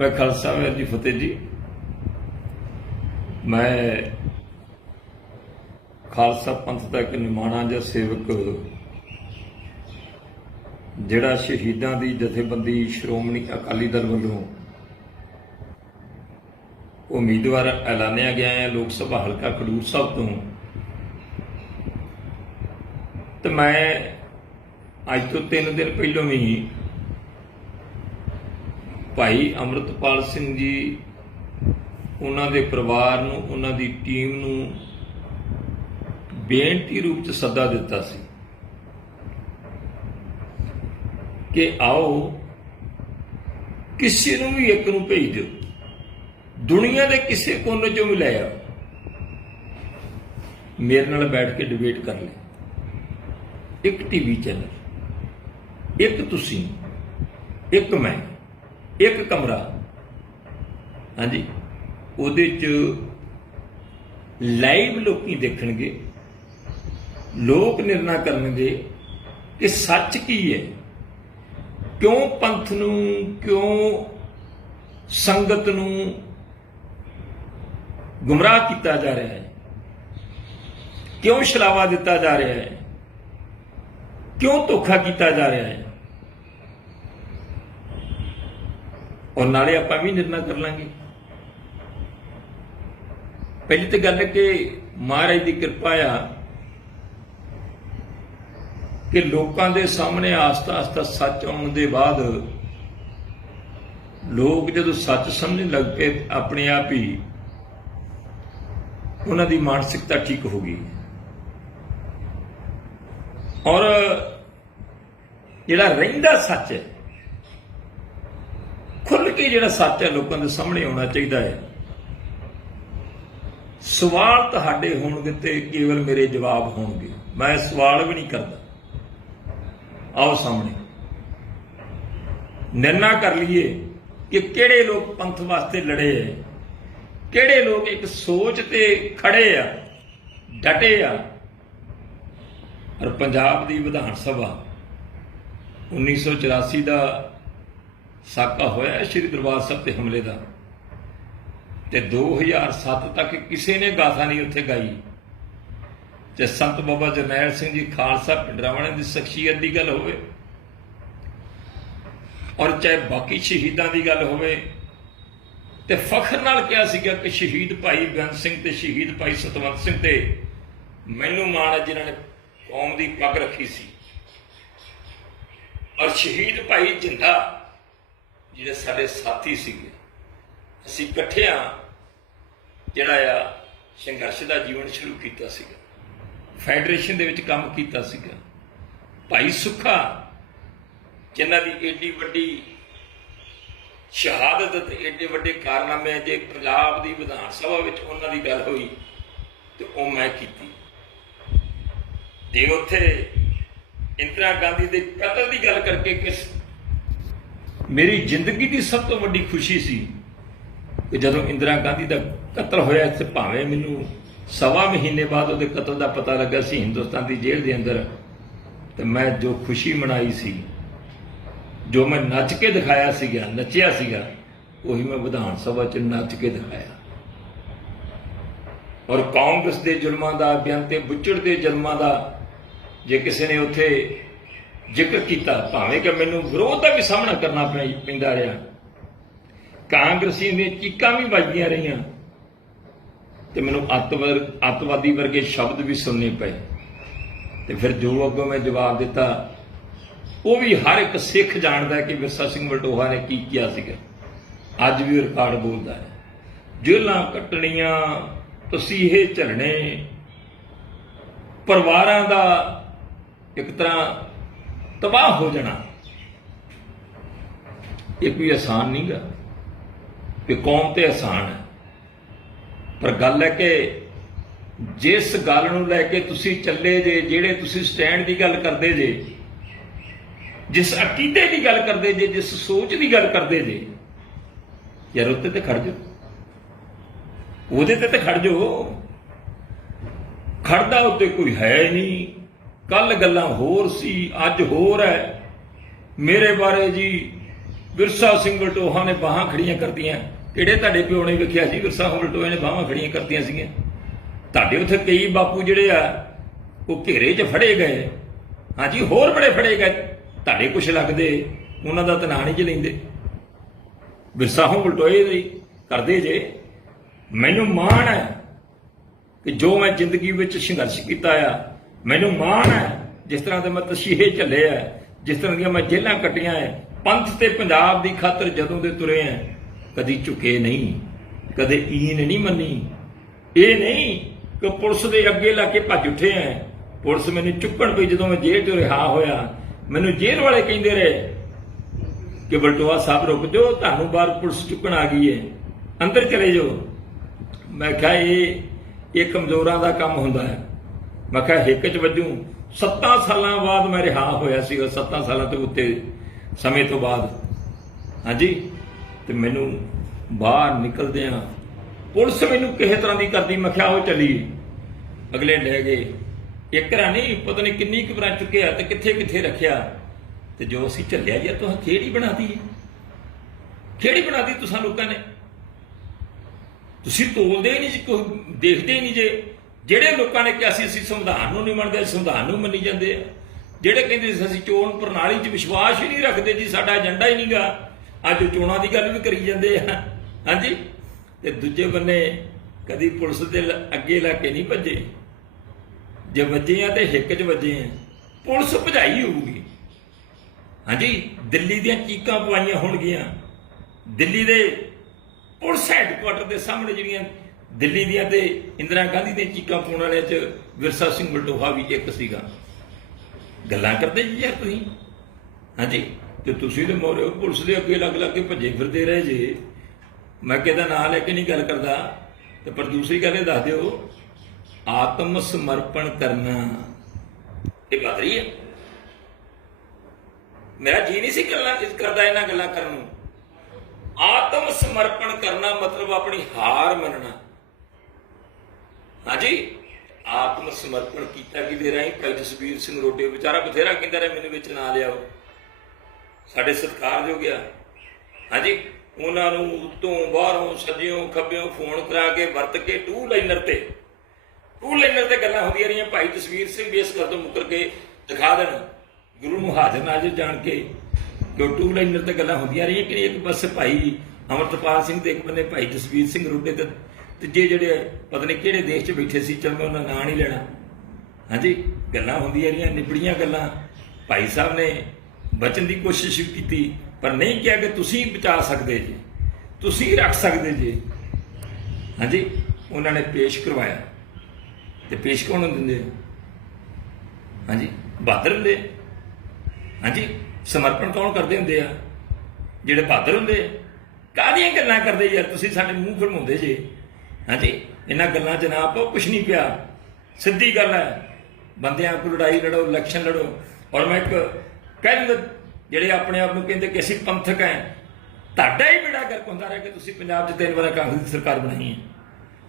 ਮੈਂ ਖਾਲਸਾ ਮੇਰ ਜੀ ਫਤਿਹ ਜੀ ਮੈਂ ਖਾਲਸਾ ਪੰਥ ਦਾ ਇੱਕ ਨਿਮਾਣਾ ਜਾਂ ਸੇਵਕ ਜਿਹੜਾ ਸ਼ਹੀਦਾਂ ਦੀ ਜਥੇਬੰਦੀ ਸ਼੍ਰੋਮਣੀ ਅਕਾਲੀ ਦਲ ਵੱਲੋਂ ਉਮੀਦਵਾਰ ਐਲਾਨਿਆ ਗਿਆ ਹੈ ਲੋਕ ਸਭਾ ਹਲਕਾ ਖਡੂਰ ਸਾਹਿਬ ਤੋਂ ਤੇ ਮੈਂ ਅੱਜ ਤੋਂ 3 ਦਿਨ ਪਹਿਲਾਂ ਵੀ ਭਾਈ ਅਮਰਤਪਾਲ ਸਿੰਘ ਜੀ ਉਹਨਾਂ ਦੇ ਪਰਿਵਾਰ ਨੂੰ ਉਹਨਾਂ ਦੀ ਟੀਮ ਨੂੰ ਬੇਨਤੀ ਰੂਪ ਚ ਸੱਦਾ ਦਿੱਤਾ ਸੀ ਕਿ ਆਓ ਕਿਸੇ ਨੂੰ ਵੀ ਇੱਕ ਨੂੰ ਭੇਜ ਦਿਓ ਦੁਨੀਆ ਦੇ ਕਿਸੇ ਕੋਨੇ ਚੋਂ ਵੀ ਲੈ ਆਓ ਮੇਰੇ ਨਾਲ ਬੈਠ ਕੇ ਡਿਬੇਟ ਕਰ ਲੈ ਇੱਕ ਟੀਵੀ ਚੈਨਲ ਇੱਕ ਤੁਸੀਂ ਇੱਕ ਮੈਂ ਇੱਕ ਕਮਰਾ ਹਾਂਜੀ ਉਹਦੇ ਚ ਲਾਈਵ ਲੋਕੀ ਦੇਖਣਗੇ ਲੋਕ ਨਿਰਣਾ ਕਰਨਗੇ ਕਿ ਸੱਚ ਕੀ ਹੈ ਕਿਉਂ ਪੰਥ ਨੂੰ ਕਿਉਂ ਸੰਗਤ ਨੂੰ ਗੁੰਮਰਾਹ ਕੀਤਾ ਜਾ ਰਿਹਾ ਹੈ ਕਿਉਂ ਛਲਾਵਾ ਦਿੱਤਾ ਜਾ ਰਿਹਾ ਹੈ ਕਿਉਂ ਧੋਖਾ ਕੀਤਾ ਜਾ ਰਿਹਾ ਹੈ ਔਰ ਨਾਲੇ ਆਪਾਂ ਵੀ ਨਿਰਣਾ ਕਰ ਲਾਂਗੇ ਪਹਿਲੀ ਤੇ ਗੱਲ ਕਿ ਮਹਾਰਾਜ ਦੀ ਕਿਰਪਾ ਆ ਕਿ ਲੋਕਾਂ ਦੇ ਸਾਹਮਣੇ ਆਸਤਾ ਆਸਤਾ ਸੱਚ ਆਉਣ ਦੇ ਬਾਅਦ ਲੋਕ ਜਦੋਂ ਸੱਚ ਸਮਝਣ ਲੱਗ ਪਏ ਆਪਣੇ ਆਪ ਹੀ ਉਹਨਾਂ ਦੀ ਮਾਨਸਿਕਤਾ ਠੀਕ ਹੋ ਗਈ ਔਰ ਜਿਹੜਾ ਰਹਿੰਦਾ ਸੱਚ ਹੈ ਖੁੱਲ ਕੇ ਜਿਹੜਾ ਸੱਚ ਹੈ ਲੋਕਾਂ ਦੇ ਸਾਹਮਣੇ ਆਉਣਾ ਚਾਹੀਦਾ ਹੈ ਸਵਾਲ ਤੁਹਾਡੇ ਹੋਣਗੇ ਤੇ ਕੇਵਲ ਮੇਰੇ ਜਵਾਬ ਹੋਣਗੇ ਮੈਂ ਸਵਾਲ ਵੀ ਨਹੀਂ ਕਰਦਾ ਆਓ ਸਾਹਮਣੇ ਨਿਰਣਾ ਕਰ ਲਈਏ ਕਿ ਕਿਹੜੇ ਲੋਕ ਪੰਥ ਵਾਸਤੇ ਲੜੇ ਐ ਕਿਹੜੇ ਲੋਕ ਇੱਕ ਸੋਚ ਤੇ ਖੜੇ ਆ ਡਟੇ ਆ ਔਰ ਪੰਜਾਬ ਦੀ ਵਿਧਾਨ ਸਭਾ 1984 ਦਾ ਸਾਕਾ ਹੋਇਆ ਸ਼੍ਰੀ ਦਰਬਾਰ ਸਾਹਿਬ ਤੇ ਹਮਲੇ ਦਾ ਤੇ 2007 ਤੱਕ ਕਿਸੇ ਨੇ ਗਾਥਾ ਨਹੀਂ ਉੱਥੇ ਗਾਈ ਤੇ ਸੰਤ ਬਾਬਾ ਜਨੈਲ ਸਿੰਘ ਜੀ ਖਾਲਸਾ ਪਿੰਡਰਾਵਣੇ ਦੀ ਸ਼ਖਸੀਅਤ ਦੀ ਗੱਲ ਹੋਵੇ ਔਰ ਚਾਹੇ ਬਾਕੀ ਸ਼ਹੀਦਾਂ ਦੀ ਗੱਲ ਹੋਵੇ ਤੇ ਫਖਰ ਨਾਲ ਕਿਹਾ ਸੀਗਾ ਕਿ ਸ਼ਹੀਦ ਭਾਈ ਗੰਨ ਸਿੰਘ ਤੇ ਸ਼ਹੀਦ ਭਾਈ ਸਤਵੰਤ ਸਿੰਘ ਤੇ ਮੈਨੂੰ ਮਾਣ ਹੈ ਜਿਨ੍ਹਾਂ ਨੇ ਕੌਮ ਦੀ ਪੱਗ ਰੱਖੀ ਸੀ ਔਰ ਸ਼ਹੀਦ ਭਾਈ ਜਿੰਦਾ ਜਿਹੜੇ ਸਾਡੇ ਸਾਥੀ ਸੀਗੇ ਅਸੀਂ ਇਕੱਠਿਆਂ ਜਿਹੜਾ ਆ ਸੰਘਰਸ਼ ਦਾ ਜੀਵਨ ਸ਼ੁਰੂ ਕੀਤਾ ਸੀਗਾ ਫੈਡਰੇਸ਼ਨ ਦੇ ਵਿੱਚ ਕੰਮ ਕੀਤਾ ਸੀਗਾ ਭਾਈ ਸੁੱਖਾ ਜਿਨ੍ਹਾਂ ਦੀ ਏਡੀ ਵੱਡੀ ਸ਼ਹਾਦਤ ਤੇ ਏਡੇ ਵੱਡੇ ਕਾਰਨਾਮੇ ਜੇ ਪੰਜਾਬ ਦੀ ਵਿਧਾਨ ਸਭਾ ਵਿੱਚ ਉਹਨਾਂ ਦੀ ਗੱਲ ਹੋਈ ਤੇ ਉਹ ਮੈਂ ਕੀਤੀ ਦੇ ਉੱਥੇ ਇੰਦਰਾ ਗਾਂਧੀ ਦੇ ਕਤਲ ਦੀ ਗੱਲ ਕਰਕੇ ਕਿਸ ਮੇਰੀ ਜ਼ਿੰਦਗੀ ਦੀ ਸਭ ਤੋਂ ਵੱਡੀ ਖੁਸ਼ੀ ਸੀ ਕਿ ਜਦੋਂ ਇੰਦਰਾ ਗਾਂਧੀ ਦਾ ਕਤਲ ਹੋਇਆ ਤੇ ਭਾਵੇਂ ਮੈਨੂੰ ਸਵਾ ਮਹੀਨੇ ਬਾਅਦ ਉਹਦੇ ਕਤਲ ਦਾ ਪਤਾ ਲੱਗਾ ਸੀ ਹਿੰਦੁਸਤਾਨ ਦੀ ਜੇਲ੍ਹ ਦੇ ਅੰਦਰ ਤੇ ਮੈਂ ਜੋ ਖੁਸ਼ੀ ਮਨਾਈ ਸੀ ਜੋ ਮੈਂ ਨੱਚ ਕੇ ਦਿਖਾਇਆ ਸੀਗਾ ਨੱਚਿਆ ਸੀਗਾ ਉਹੀ ਮੈਂ ਵਿਧਾਨ ਸਭਾ 'ਚ ਨੱਚ ਕੇ ਦਿਖਾਇਆ ਔਰ ਕਾਂਗਰਸ ਦੇ ਜ਼ੁਲਮਾਂ ਦਾ ਤੇ ਬੁੱਚੜ ਦੇ ਜ਼ੁਲਮਾਂ ਦਾ ਜੇ ਕਿਸੇ ਨੇ ਉੱਥੇ ਜ਼ਿਕਰ ਕੀਤਾ ਭਾਵੇਂ ਕਿ ਮੈਨੂੰ ਵਿਰੋਧ ਦਾ ਵੀ ਸਾਹਮਣਾ ਕਰਨਾ ਪੈਂਦਾ ਰਿਹਾ ਕਾਂਗਰਸੀ ਨੇ ਚੀਕਾਂ ਵੀ ਵੱਜਦੀਆਂ ਰਹੀਆਂ ਤੇ ਮੈਨੂੰ ਅਤਵਾਦੀ ਵਰਗੇ ਸ਼ਬਦ ਵੀ ਸੁਣਨੇ ਪਏ ਤੇ ਫਿਰ ਜੋ ਅੱਗੋਂ ਮੈਂ ਜਵਾਬ ਦਿੱਤਾ ਉਹ ਵੀ ਹਰ ਇੱਕ ਸਿੱਖ ਜਾਣਦਾ ਕਿ ਵਿਰਸਾ ਸਿੰਘ ਵਲਟੋਹਾ ਨੇ ਕੀ ਕੀਤਾ ਸੀਗਾ ਅੱਜ ਵੀ ਰਿਕਾਰਡ ਬੋਲਦਾ ਹੈ ਜੇਲਾਂ ਕੱਟਣੀਆਂ ਤਸੀਹੇ ਝੜਨੇ ਪਰਿਵਾਰਾਂ ਦਾ ਇੱਕ ਤਰ੍ਹਾਂ ਤਬਾਹ ਹੋ ਜਾਣਾ ਇਹ ਕੋਈ ਆਸਾਨ ਨਹੀਂਗਾ ਕਿ ਕੌਮ ਤੇ ਆਸਾਨ ਹੈ ਪਰ ਗੱਲ ਹੈ ਕਿ ਜਿਸ ਗੱਲ ਨੂੰ ਲੈ ਕੇ ਤੁਸੀਂ ਚੱਲੇ ਜੇ ਜਿਹੜੇ ਤੁਸੀਂ ਸਟੈਂਡ ਦੀ ਗੱਲ ਕਰਦੇ ਜੇ ਜਿਸ ਅਕੀਦੇ ਦੀ ਗੱਲ ਕਰਦੇ ਜੇ ਜਿਸ ਸੋਚ ਦੀ ਗੱਲ ਕਰਦੇ ਜੇ ਯਾਰ ਉੱਤੇ ਤੇ ਖੜ ਜਾਓ ਉਹਦੇ ਤੇ ਤੇ ਖੜ ਜਾਓ ਖੜਦਾ ਉੱਤੇ ਕੋਈ ਹੈ ਨਹੀਂ ਕੱਲ ਗੱਲਾਂ ਹੋਰ ਸੀ ਅੱਜ ਹੋਰ ਹੈ ਮੇਰੇ ਬਾਰੇ ਜੀ ਵਿਰਸਾ ਸਿੰਘ ਟੋਹਾ ਨੇ ਬਾਹਾਂ ਖੜੀਆਂ ਕਰਤੀਆਂ ਕਿਹੜੇ ਤੁਹਾਡੇ ਪਿਓ ਨੇ ਵਿਖਿਆ ਸੀ ਵਿਰਸਾ ਟੋਹਾ ਨੇ ਬਾਹਾਂ ਖੜੀਆਂ ਕਰਤੀਆਂ ਸੀਗੀਆਂ ਤੁਹਾਡੇ ਉੱਥੇ ਕਈ ਬਾਪੂ ਜਿਹੜੇ ਆ ਉਹ ਘੇਰੇ 'ਚ ਫੜੇ ਗਏ ਹਾਂਜੀ ਹੋਰ ਬੜੇ ਫੜੇ ਗਏ ਤੁਹਾਡੇ ਕੁਛ ਲੱਗਦੇ ਉਹਨਾਂ ਦਾ ਨਹੀਂ 'ਚ ਲੈਂਦੇ ਵਿਰਸਾ ਬਲਟੋਏ ਦੇ ਕਰਦੇ ਜੇ ਮੈਨੂੰ ਮਾਣ ਹੈ ਕਿ ਜੋ ਮੈਂ ਜ਼ਿੰਦਗੀ ਵਿੱਚ ਸੰਘਰਸ਼ ਕੀਤਾ ਆ ਮੈਨੂੰ ਮਾਣ ਹੈ ਜਿਸ ਤਰ੍ਹਾਂ ਦੇ ਮੈਂ ਤਸੀਹੇ ਝੱਲੇ ਆ ਜਿਸ ਤਰ੍ਹਾਂ ਦੀਆਂ ਮੈਂ ਜੇਲਾਂ ਕੱਟੀਆਂ ਐ ਪੰਥ ਤੇ ਪੰਜਾਬ ਦੀ ਖਾਤਰ ਜਦੋਂ ਦੇ ਤੁਰੇ ਆ ਕਦੀ ਝੁਕੇ ਨਹੀਂ ਕਦੇ ਈਨ ਨਹੀਂ ਮੰਨੀ ਇਹ ਨਹੀਂ ਕਿ ਪੁਲਿਸ ਦੇ ਅੱਗੇ ਲਾ ਕੇ ਭੱਜ ਉੱਠੇ ਆ ਪੁਲਿਸ ਮੈਨੂੰ ਚੁੱਕਣ ਪਈ ਜਦੋਂ ਮੈਂ ਜੇਲ੍ਹ ਤੋਂ ਰਿਹਾ ਹੋਇਆ ਮੈਨੂੰ ਜੇਲ੍ਹ ਵਾਲੇ ਕਹਿੰਦੇ ਰਹੇ ਕਿ ਬਲਟੋਆ ਸਾਹਿਬ ਰੁਕ ਜਾਓ ਤੁਹਾਨੂੰ ਬਾਹਰ ਪੁਲਿਸ ਚੁੱਕਣ ਆ ਗਈ ਐ ਅੰਦਰ ਚਲੇ ਜਾਓ ਮੈਂ ਕਿਹਾ ਇਹ ਇਹ ਕਮਜ਼ੋਰਾਂ ਦਾ ਕੰਮ ਹੁੰਦਾ ਹੈ ਮੈਂ ਕਿਹਾ ਹਿੱਕ ਚ ਵੱਜੂ 7 ਸਾਲਾਂ ਬਾਅਦ ਮੈਂ ਰਿਹਾ ਹੋਇਆ ਸੀ ਉਹ 7 ਸਾਲਾਂ ਤੋਂ ਉੱਤੇ ਸਮੇਂ ਤੋਂ ਬਾਅਦ ਹਾਂਜੀ ਤੇ ਮੈਨੂੰ ਬਾਹਰ ਨਿਕਲਦੇ ਆ ਪੁਲਿਸ ਮੈਨੂੰ ਕਿਸੇ ਤਰ੍ਹਾਂ ਦੀ ਕਰਦੀ ਮੈਂ ਕਿਹਾ ਉਹ ਚਲੀ ਅਗਲੇ ਲੈ ਗਏ ਇੱਕ ਰਾਂ ਨਹੀਂ ਪਤਾ ਨਹੀਂ ਕਿੰਨੀ ਕੁ ਚੁੱਕੇ ਆ ਤੇ ਕਿੱਥੇ ਕਿੱਥੇ ਰੱਖਿਆ ਤੇ ਜੋ ਅਸੀਂ ਚੱਲਿਆ ਜੀ ਤੁਸੀਂ ਖੇੜੀ ਬਣਾਤੀ ਖੇੜੀ ਬਣਾਤੀ ਤੁਸੀਂ ਲੋਕਾਂ ਨੇ ਤੁਸੀਂ ਤੋਲਦੇ ਨਹੀਂ ਜੀ ਦੇਖਦੇ ਨਹੀਂ ਜੇ ਜਿਹੜੇ ਲੋਕਾਂ ਨੇ ਕਿ ਅਸੀਂ ਅਸੀਂ ਸੰਵਿਧਾਨ ਨੂੰ ਨਹੀਂ ਮੰਨਦੇ ਸੰਵਿਧਾਨ ਨੂੰ ਮੰਨੀ ਜਾਂਦੇ ਆ ਜਿਹੜੇ ਕਹਿੰਦੇ ਅਸੀਂ ਚੋਣ ਪ੍ਰਣਾਲੀ 'ਚ ਵਿਸ਼ਵਾਸ ਹੀ ਨਹੀਂ ਰੱਖਦੇ ਜੀ ਸਾਡਾ ਏਜੰਡਾ ਹੀ ਨਹੀਂਗਾ ਅੱਜ ਚੋਣਾਂ ਦੀ ਗੱਲ ਵੀ ਕਰੀ ਜਾਂਦੇ ਆ ਹਾਂਜੀ ਤੇ ਦੂਜੇ ਬੰਨੇ ਕਦੀ ਪੁਲਿਸ ਦੇ ਅੱਗੇ ਲਾ ਕੇ ਨਹੀਂ ਭੱਜੇ ਜੇ ਵੱਜੇ ਆ ਤੇ ਹਿੱਕ 'ਚ ਵੱਜੇ ਆ ਪੁਲਿਸ ਭਜਾਈ ਹੋਊਗੀ ਹਾਂਜੀ ਦਿੱਲੀ ਦੀਆਂ ਚੀਕਾਂ ਪਵਾਈਆਂ ਹੋਣਗੀਆਂ ਦਿੱਲੀ ਦੇ ਪੁਲਿਸ ਹੈੱਡਕੁਆਰਟਰ ਦੇ ਸਾਹਮਣੇ ਜਿਹੜੀਆਂ ਦਿੱਲੀ ਦੀਆਂ ਤੇ ਇੰਦਰਾ ਗਾਂਧੀ ਦੇ ਚੀਕਾਂ ਪਾਉਣ ਵਾਲਿਆਂ 'ਚ ਵਿਰਸਾ ਸਿੰਘ ਮਲਟੋਹਾ ਵੀ ਇੱਕ ਸੀਗਾ ਗੱਲਾਂ ਕਰਦੇ ਜੀ ਯਾਰ ਤੁਸੀਂ ਹਾਂਜੀ ਤੇ ਤੁਸੀਂ ਤੇ ਮੋਰੇ ਪੁਲਿਸ ਦੇ ਅੱਗੇ ਲੱਗ ਲੱਗ ਕੇ ਭੱਜੇ ਫਿਰਦੇ ਰਹੇ ਜੇ ਮੈਂ ਕਿਹਦਾ ਨਾਂ ਲੈ ਕੇ ਨਹੀਂ ਗੱਲ ਕਰਦਾ ਤੇ ਪਰ ਦੂਸਰੀ ਗੱਲ ਇਹ ਦੱਸ ਦਿਓ ਆਤਮ ਸਮਰਪਣ ਕਰਨਾ ਇਹ ਬਦਰੀ ਹੈ ਮੇਰਾ ਜੀ ਨਹੀਂ ਸੀ ਗੱਲਾਂ ਇਸ ਕਰਦਾ ਇਹਨਾਂ ਗੱਲਾਂ ਕਰਨ ਨੂੰ ਆਤਮ ਸਮਰਪਣ ਕਰਨਾ ਮਤਲਬ ਆਪਣੀ ਹਾਰ ਮੰਨਣਾ ਹਾਂਜੀ ਆਤਮ ਸਮਰਪਣ ਕੀਤਾ ਕਿਦੇ ਰਹੀ ਭਾਈ ਜਸਵੀਰ ਸਿੰਘ ਰੋਡੇ ਵਿਚਾਰਾ ਬਥੇਰਾ ਕਹਿੰਦਾ ਰਿਹਾ ਮੈਨੂੰ ਵਿੱਚ ਨਾ ਲਿਆਓ ਸਾਡੇ ਸਤਕਾਰ ਜੋ ਗਿਆ ਹਾਂਜੀ ਉਹਨਾਂ ਨੂੰ ਉਤੋਂ ਬਾਹਰੋਂ ਸੱਜਿਓਂ ਖੱਬਿਓਂ ਫੋਨ ਕਰਾ ਕੇ ਵਰਤ ਕੇ ਟੂ ਲਾਈਨਰ ਤੇ ਟੂ ਲਾਈਨਰ ਤੇ ਗੱਲਾਂ ਹੁੰਦੀਆਂ ਰਹੀਆਂ ਭਾਈ ਤਸਵੀਰ ਸਿੰਘ ਵੀ ਇਸ ਘਰ ਤੋਂ ਮੁੱਕਰ ਕੇ ਦਿਖਾ ਦੇਣ ਗੁਰੂ ਨੂੰ ਹਾਜ਼ਰ ਨਾਜ਼ਰ ਜਾਣ ਕੇ ਜੋ ਟੂ ਲਾਈਨਰ ਤੇ ਗੱਲਾਂ ਹੁੰਦੀਆਂ ਰਹੀਆਂ ਕਿ ਇੱਕ ਬਸ ਭਾਈ ਅਮਰਤਪਾਲ ਸਿੰਘ ਤੇ ਇੱਕ ਬੰਦੇ ਭਾਈ ਤਸਵੀਰ ਸਿੰਘ ਰੋਡੇ ਤੇ ਤੀਜੇ ਜਿਹੜੇ ਪਤਾ ਨਹੀਂ ਕਿਹੜੇ ਦੇਸ਼ 'ਚ ਬੈਠੇ ਸੀ ਚੰਗਾ ਮੈਂ ਉਹਨਾਂ ਨਾਂ ਨਹੀਂ ਲੈਣਾ ਹਾਂਜੀ ਗੱਲਾਂ ਹੁੰਦੀਆਂ ਰਹੀਆਂ ਨਿਪੜੀਆਂ ਗੱਲਾਂ ਭਾਈ ਸਾਹਿਬ ਨੇ ਬਚਨ ਦੀ ਕੋਸ਼ਿਸ਼ ਕੀਤੀ ਪਰ ਨਹੀਂ ਕਿਹਾ ਕਿ ਤੁਸੀਂ ਬਚਾ ਸਕਦੇ ਜੀ ਤੁਸੀਂ ਰੱਖ ਸਕਦੇ ਜੀ ਹਾਂਜੀ ਉਹਨਾਂ ਨੇ ਪੇਸ਼ ਕਰਵਾਇਆ ਤੇ ਪੇਸ਼ ਕੌਣ ਦਿੰਦੇ ਹਾਂਜੀ ਬਹਾਦਰ ਹੁੰਦੇ ਹਾਂਜੀ ਸਮਰਪਣ ਕੌਣ ਕਰਦੇ ਹੁੰਦੇ ਆ ਜਿਹੜੇ ਬਹਾਦਰ ਹੁੰਦੇ ਕਾਹਦੀਆਂ ਗੱਲਾਂ ਕਰਦੇ ਯਾਰ ਤੁਸੀਂ ਸਾਡੇ ਮੂੰਹ ਫਿਰਮਾਉਂਦੇ ਜੇ ਹਾਂਜੀ ਇਹਨਾਂ ਗੱਲਾਂ 'ਚ ਨਾ ਆਪੋ ਕੁਛ ਨਹੀਂ ਪਿਆ ਸਿੱਧੀ ਗੱਲ ਹੈ ਬੰਦਿਆਂ ਕੋਲ ਲੜਾਈ ਲੜੋ ਇਲੈਕਸ਼ਨ ਲੜੋ ਔਰ ਮੈਂ ਇੱਕ ਕਹਿੰਦਾ ਜਿਹੜੇ ਆਪਣੇ ਆਪ ਨੂੰ ਕਹਿੰਦੇ ਕਿ ਅਸੀਂ ਪੰਥਕ ਐ ਤੁਹਾਡਾ ਹੀ ਬੇੜਾ ਕਰ ਕੁੰਦਾ ਰਿਹਾ ਕਿ ਤੁਸੀਂ ਪੰਜਾਬ 'ਚ ਤਿੰਨ ਵਾਰ ਕਾਂਗਰਸ ਦੀ ਸਰਕਾਰ ਬਣਾਈ ਹੈ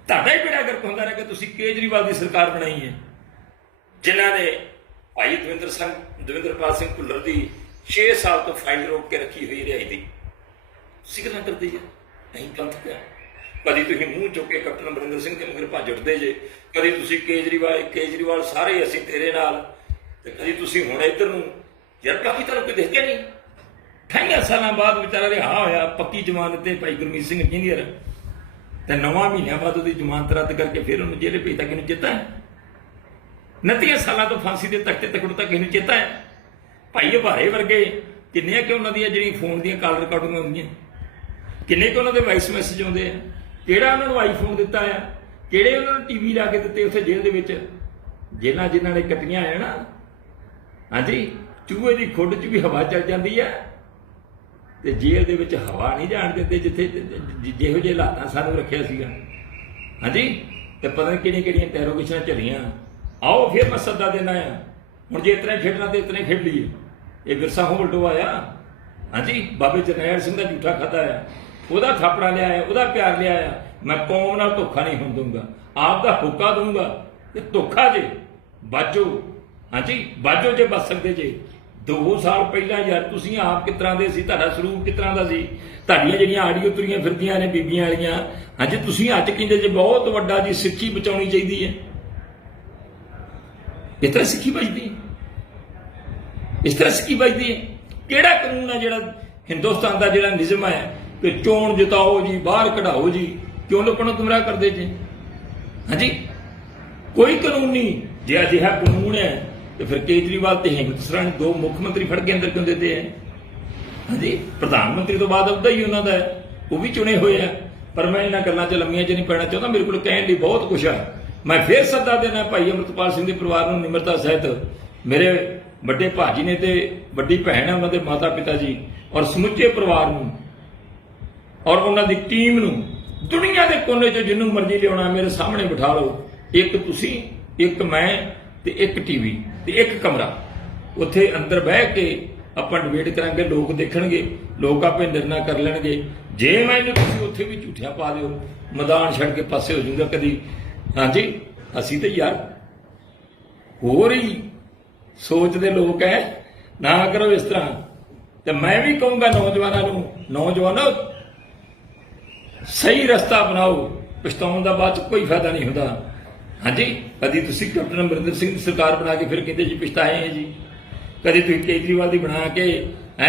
ਤੁਹਾਡਾ ਹੀ ਬੇੜਾ ਕਰ ਕੁੰਦਾ ਰਿਹਾ ਕਿ ਤੁਸੀਂ ਕੇਜਰੀਵਾਲ ਦੀ ਸਰਕਾਰ ਬਣਾਈ ਹੈ ਜਿਨ੍ਹਾਂ ਨੇ ਭਾਈ ਦਵਿੰਦਰ ਸਿੰਘ ਦਵਿੰਦਰਪਾਲ ਸਿੰਘ ਭੁੱਲਰ ਦੀ 6 ਸਾਲ ਤੋਂ ਫਾਈਲ ਰੋਕ ਕੇ ਰੱਖੀ ਹੋਈ ਰਹੀ ਦੀ ਸਿਗਨਲ ਕਰਦੇ ਜੀ ਨਹੀਂ ਪੰਥਕ ਹੈ ਕਦੀ ਤੁਸੀਂ ਮੂੰਹ ਚੁੱਕ ਕੇ ਕੈਪਟਨ ਅਮਰਿੰਦਰ ਸਿੰਘ ਦੇ ਮਗਰ ਭੱਜ ਉੱਠਦੇ ਜੇ ਕਦੀ ਤੁਸੀਂ ਕੇਜਰੀਵਾਲ ਕੇਜਰੀਵਾਲ ਸਾਰੇ ਅਸੀਂ ਤੇਰੇ ਨਾਲ ਤੇ ਕਦੀ ਤੁਸੀਂ ਹੁਣ ਇੱਧਰ ਨੂੰ ਯਾਰ ਕਾਫੀ ਤੁਹਾਨੂੰ ਕੋਈ ਦੇਖਿਆ ਨਹੀਂ 28 ਸਾਲਾਂ ਬਾਅਦ ਵਿਚਾਰਾ ਰਿਹਾ ਹੋਇਆ ਪੱਕੀ ਜ਼ਮਾਨਤ ਤੇ ਭਾਈ ਗੁਰਮੀਤ ਸਿੰਘ ਇੰਜੀਨੀਅਰ ਤੇ ਨਵਾਂ ਮਹੀਨਾ ਬਾਅਦ ਉਹਦੀ ਜ਼ਮਾਨਤ ਰੱਦ ਕਰਕੇ ਫਿਰ ਉਹਨੂੰ ਜੇਲ੍ਹ ਭੇਜਤਾ ਕਿਹਨੂੰ ਚੇਤਾ ਹੈ ਨਤੀਆ ਸਾਲਾਂ ਤੋਂ ਫਾਂਸੀ ਦੇ ਤਖਤੇ ਤੇ ਕੁੜਤਾ ਇਹਨੂੰ ਚੇਤਾ ਹੈ ਭਾਈ ਭਾਰੇ ਵਰਗੇ ਕਿੰਨੇ ਕਿ ਉਹਨਾਂ ਦੀਆਂ ਜਿਹੜੀ ਫੋਨ ਦੀਆਂ ਕਾਲ ਰਿਕਾਰਡਿੰਗਾਂ ਹੁੰਦੀਆਂ ਕਿੰਨੇ ਕਿ ਉਹਨਾਂ ਦੇ ਵਾਇਸ ਮੈਸੇਜ ਆਉਂਦੇ ਆ ਕਿਹੜਾ ਉਹਨਾਂ ਨੂੰ ਆਈਫੋਨ ਦਿੱਤਾ ਆ ਕਿਹੜੇ ਉਹਨਾਂ ਨੂੰ ਟੀਵੀ ਲਾ ਕੇ ਦਿੱਤੇ ਉੱਥੇ ਜੇਲ੍ਹ ਦੇ ਵਿੱਚ ਜਿਨ੍ਹਾਂ ਜਿਨ੍ਹਾਂ ਨੇ ਕੱਟੀਆਂ ਆ ਨਾ ਹਾਂਜੀ ਚੂਹੇ ਦੀ ਖੁੱਡ 'ਚ ਵੀ ਹਵਾ ਚੱਲ ਜਾਂਦੀ ਆ ਤੇ ਜੇਲ੍ਹ ਦੇ ਵਿੱਚ ਹਵਾ ਨਹੀਂ ਜਾਣ ਦਿੰਦੇ ਜਿੱਥੇ ਜਿਹੋ ਜਿਹੇ ਹਾਲਾਤਾਂ ਸਾਨੂੰ ਰੱਖਿਆ ਸੀਗਾ ਹਾਂਜੀ ਤੇ ਪਤਾ ਨਹੀਂ ਕਿਹੜੀਆਂ ਕਿਹੜੀਆਂ ਟੈਰੋਗੇਸ਼ਨਾਂ ਚੱਲੀਆਂ ਆਓ ਫਿਰ ਮੈਂ ਸੱਦਾ ਦੇਣਾ ਆ ਹੁਣ ਜੇ ਇਤਨੇ ਖੇਡਣਾ ਤੇ ਇਤਨੇ ਖੇਡ ਲਈਏ ਇਹ ਵਿਰਸਾ ਹੋਲਡੋ ਆਇਆ ਹਾਂਜੀ ਬਾਬੇ ਜਰਨੈਲ ਸਿੰਘ ਦਾ ਝੂਠਾ ਖਾਦਾ ਆ ਉਹਦਾ ਥਾਪੜਾ ਲਿਆ ਆਇਆ ਉਹਦਾ ਪਿਆਰ ਲਿਆ ਆਇਆ ਮੈਂ ਕੌਮ ਨਾਲ ਧੋਖਾ ਨਹੀਂ ਹੁੰਦੂੰਗਾ ਆਪ ਦਾ ਹੁੱਕਾ ਦੂੰਗਾ ਇਹ ਧੋਖਾ ਜੇ ਬਾਜੋ ਹਾਂਜੀ ਬਾਜੋ ਜੇ ਬਚ ਸਕਦੇ ਜੇ 2 ਸਾਲ ਪਹਿਲਾਂ ਯਾਰ ਤੁਸੀਂ ਆਪ ਕਿਤਰਾ ਦੇ ਸੀ ਤੁਹਾਡਾ ਸਰੂਪ ਕਿਤਰਾ ਦਾ ਸੀ ਤੁਹਾਡੀਆਂ ਜਿਹੜੀਆਂ ਆਡੀਓ ਤੁਰੀਆਂ ਫਿਰਦੀਆਂ ਨੇ ਬੀਬੀਆਂ ਵਾਲੀਆਂ ਹਾਂਜੀ ਤੁਸੀਂ ਅੱਜ ਕਹਿੰਦੇ ਜੇ ਬਹੁਤ ਵੱਡਾ ਜੀ ਸਿੱਖੀ ਬਚਾਉਣੀ ਚਾਹੀਦੀ ਹੈ ਇਸ ਤਰ੍ਹਾਂ ਸਿੱਖੀ ਬਚਦੀ ਇਸ ਤਰ੍ਹਾਂ ਸਿੱਖੀ ਬਚਦੀ ਕਿਹੜਾ ਕਾਨੂੰਨ ਹੈ ਜਿਹੜਾ ਹਿੰਦੁਸਤਾਨ ਦਾ ਜਿਹੜਾ ਨਿਯਮ ਹੈ ਤੇ ਚੋਣ ਜਿਤਾਓ ਜੀ ਬਾਹਰ ਕਢਾਓ ਜੀ ਕਿਉਂ ਲੋਕਾਂ ਨੂੰ ਕਰਦੇ ਜੀ ਹਾਂਜੀ ਕੋਈ ਕਾਨੂੰਨੀ ਨਹੀਂ ਜੇ ਅਜਿਹਾ ਕਾਨੂੰਨ ਹੈ ਤੇ ਫਿਰ ਕੇਜਰੀਵਾਲ ਤੇ ਹਿੰਮਤ ਸਰਣ ਦੋ ਮੁੱਖ ਮੰਤਰੀ ਫੜ ਕੇ ਅੰਦਰ ਕਿਉਂ ਦਿੰਦੇ ਹੈ ਹਾਂਜੀ ਪ੍ਰਧਾਨ ਮੰਤਰੀ ਤੋਂ ਬਾਅਦ ਉਹਦਾ ਹੀ ਉਹਨਾਂ ਦਾ ਹੈ ਉਹ ਵੀ ਚੁਣੇ ਹੋਏ ਆ ਪਰ ਮੈਂ ਇਹਨਾਂ ਗੱਲਾਂ 'ਚ ਲੰਮੀਆਂ 'ਚ ਨਹੀਂ ਪੈਣਾ ਚਾਹੁੰਦਾ ਮੇਰੇ ਕੋਲ ਕਹਿਣ ਲਈ ਬਹੁਤ ਕੁਝ ਹੈ ਮੈਂ ਫੇਰ ਸੱਦਾ ਦੇਣਾ ਭਾਈ ਅਮਰਤਪਾਲ ਸਿੰਘ ਦੇ ਪਰਿਵਾਰ ਨੂੰ ਨਿਮਰਤਾ ਸਹਿਤ ਮੇਰੇ ਵੱਡੇ ਭਾਜੀ ਨੇ ਤੇ ਵੱਡੀ ਭੈਣ ਹੈ ਉਹਨਾਂ ਦੇ ਮਾਤਾ ਪਿਤਾ ਜੀ ਔਰ ਸਮੁੱਚੇ ਪਰਿਵਾਰ ਨੂੰ ਔਰ ਉਹਨਾਂ ਦੀ ਟੀਮ ਨੂੰ ਦੁਨੀਆ ਦੇ ਕੋਨੇ 'ਚ ਜਿੰਨੂੰ ਮਰਜ਼ੀ ਲਿਆਉਣਾ ਮੇਰੇ ਸਾਹਮਣੇ ਬਿਠਾ ਲਓ ਇੱਕ ਤੁਸੀਂ ਇੱਕ ਮੈਂ ਤੇ ਇੱਕ ਟੀਵੀ ਤੇ ਇੱਕ ਕਮਰਾ ਉੱਥੇ ਅੰਦਰ ਬਹਿ ਕੇ ਆਪਾਂ ਡਿਬੇਟ ਕਰਾਂਗੇ ਲੋਕ ਦੇਖਣਗੇ ਲੋਕ ਆਪੇ ਨਿਰਣਾ ਕਰ ਲੈਣਗੇ ਜੇ ਮੈਨੂੰ ਤੁਸੀਂ ਉੱਥੇ ਵੀ ਝੂਠਿਆ ਪਾ ਦਿਓ ਮੈਦਾਨ ਛੱਡ ਕੇ ਪਾਸੇ ਹੋ ਜੂਗਾ ਕਦੀ ਹਾਂਜੀ ਅਸੀਂ ਤੇ ਯਾਰ ਹੋਰ ਹੀ ਸੋਚ ਦੇ ਲੋਕ ਐ ਨਾ ਕਰੋ ਇਸ ਤਰ੍ਹਾਂ ਤੇ ਮੈਂ ਵੀ ਕਹੂੰਗਾ ਨੌਜਵਾਨਾਂ ਨੂੰ ਨੌਜਵਾਨੋ ਸਹੀ ਰਸਤਾ ਬਣਾਓ ਪਛਤਾਉਣ ਦਾ ਬਾਅਦ ਕੋਈ ਫਾਇਦਾ ਨਹੀਂ ਹੁੰਦਾ ਹਾਂਜੀ ਕਦੀ ਤੁਸੀਂ ਕੈਪਟਨ ਅਮਰਿੰਦਰ ਸਿੰਘ ਦੀ ਸਰਕਾਰ ਬਣਾ ਕੇ ਫਿਰ ਕਹਿੰਦੇ ਜੀ ਪਛਤਾਏ ਜੀ ਕਦੀ ਤੁਸੀਂ ਕੇਜਰੀਵਾਲ ਦੀ ਬਣਾ ਕੇ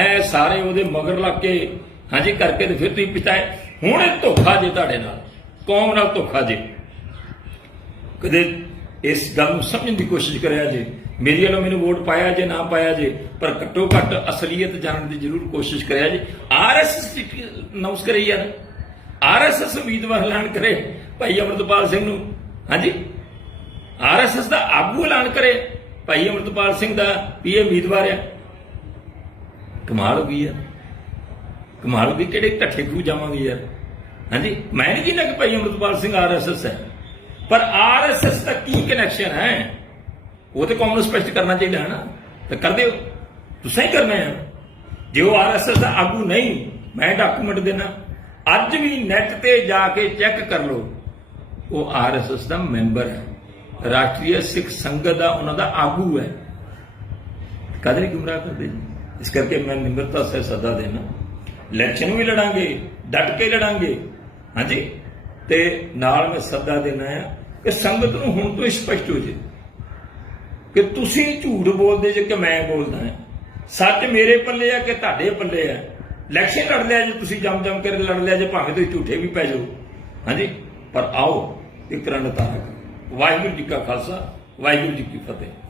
ਐ ਸਾਰੇ ਉਹਦੇ ਮਗਰ ਲੱਗ ਕੇ ਹਾਂਜੀ ਕਰਕੇ ਤੇ ਫਿਰ ਤੁਸੀਂ ਪਛਤਾਏ ਹੁਣ ਇਹ ਧੋਖਾ ਜੇ ਤੁਹਾਡੇ ਨਾਲ ਕੌਮ ਨਾਲ ਧੋਖਾ ਜੇ ਕਦੇ ਇਸ ਗੱਲ ਨੂੰ ਸਮਝਣ ਦੀ ਕੋਸ਼ਿਸ਼ ਕਰਿਆ ਜੇ ਮੇਰੀ ਵੱਲੋਂ ਮੈਨੂੰ ਵੋਟ ਪਾਇਆ ਜੇ ਨਾ ਪਾਇਆ ਜੇ ਪਰ ਘੱਟੋ ਘੱਟ ਅਸਲੀਅਤ ਜਾਣਨ ਦੀ ਜ਼ਰੂਰ ਕੋਸ਼ਿਸ਼ ਕਰਿਆ ਜੇ ਆਰਐਸਐਸ ਕਰਈਆ ਯਾਰ ਆਰਐਸਐਸ ਉਮੀਦਵਾਰ ਐਲਾਨ ਕਰੇ ਭਾਈ ਅਮਰਤਪਾਲ ਸਿੰਘ ਨੂੰ ਹਾਂਜੀ ਆਰਐਸਐਸ ਦਾ ਆਗੂ ਐਲਾਨ ਕਰੇ ਭਾਈ ਅਮਰਤਪਾਲ ਸਿੰਘ ਦਾ ਪੀਏ ਉਮੀਦਵਾਰ ਐ ਕਮਾਲ ਹੋ ਗਈ ਯਾਰ ਕਮਾਲ ਹੋ ਗਈ ਕਿਹੜੇ ਠੱਠੇ ਖੂ ਜਾਵਾਂਗੇ ਯਾਰ ਹਾਂਜੀ ਮੈਂ ਨਹੀਂ ਕਹਿੰਦਾ ਕਿ ਭਾਈ ਅਮਰਤਪਾਲ ਸਿੰਘ ਆਰਐਸਐਸ ਹੈ ਪਰ ਆਰਐਸਐਸ ਦਾ ਕੀ ਕਨੈਕਸ਼ਨ ਹੈ ਉਹ ਤੇ ਕਾਂਗਰਸ ਸਪਸ਼ਟ ਕਰਨਾ ਚਾਹੀਦਾ ਹੈ ਨਾ ਤਾਂ ਕਰਦੇ ਹੋ ਤੁਸੀਂ ਕਰਨਾ ਹੈ ਜੇ ਉਹ ਆਰਐਸਐਸ ਦਾ ਆਗੂ ਨਹੀਂ ਮੈਂ ਡਾਕੂਮੈਂਟ ਦੇਣਾ ਅੱਜ ਵੀ ਨੈਟ ਤੇ ਜਾ ਕੇ ਚੈੱਕ ਕਰ ਲਓ ਉਹ ਆਰਐਸਐਸ ਦਾ ਮੈਂਬਰ ਹੈ ਰਾਸ਼ਟਰੀ ਸਿੱਖ ਸੰਗਤ ਦਾ ਉਹਨਾਂ ਦਾ ਆਗੂ ਹੈ ਕਦਰ ਗੁਮਰਾਹ ਕਰਦੇ ਇਸ ਕਰਕੇ ਮੈਂ ਨਿਮਰਤਾ ਸੇ ਸਦਾ ਦੇਣਾ ਇਲੈਕਸ਼ਨ ਵੀ ਲੜਾਂਗੇ ਡਟ ਕੇ ਲੜਾਂਗੇ ਹਾਂਜੀ ਤੇ ਨਾਲ ਮੈਂ ਸਦਾ ਦੇਣਾ ਹੈ ਕਿ ਸੰਗਤ ਨੂੰ ਹੁਣ ਤੋਂ ਸਪਸ਼ਟ ਹੋ ਜੇ ਕਿ ਤੁਸੀਂ ਝੂਠ ਬੋਲਦੇ ਜੇ ਕਿ ਮੈਂ ਬੋਲਦਾ ਹਾਂ ਸੱਚ ਮੇਰੇ ਪੱਲੇ ਆ ਕਿ ਤੁਹਾਡੇ ਪੱਲੇ ਆ ਇਲੈਕਸ਼ਨ ਲੜ ਲਿਆ ਜੇ ਤੁਸੀਂ ਜੰਮ ਜੰਮ ਕੇ ਲੜ ਲਿਆ ਜੇ ਭਾਵੇਂ ਤੁਸੀਂ ਝੂਠੇ ਵੀ ਪੈ ਜਾਓ ਹਾਂਜੀ ਪਰ ਆਓ ਇੱਕ ਰਣ ਤਾਰਾ ਵਾਹਿਗੁਰੂ ਜੀ ਕਾ ਖਾਲਸਾ ਵਾਹਿਗੁਰੂ ਜੀ ਕੀ ਫਤਿਹ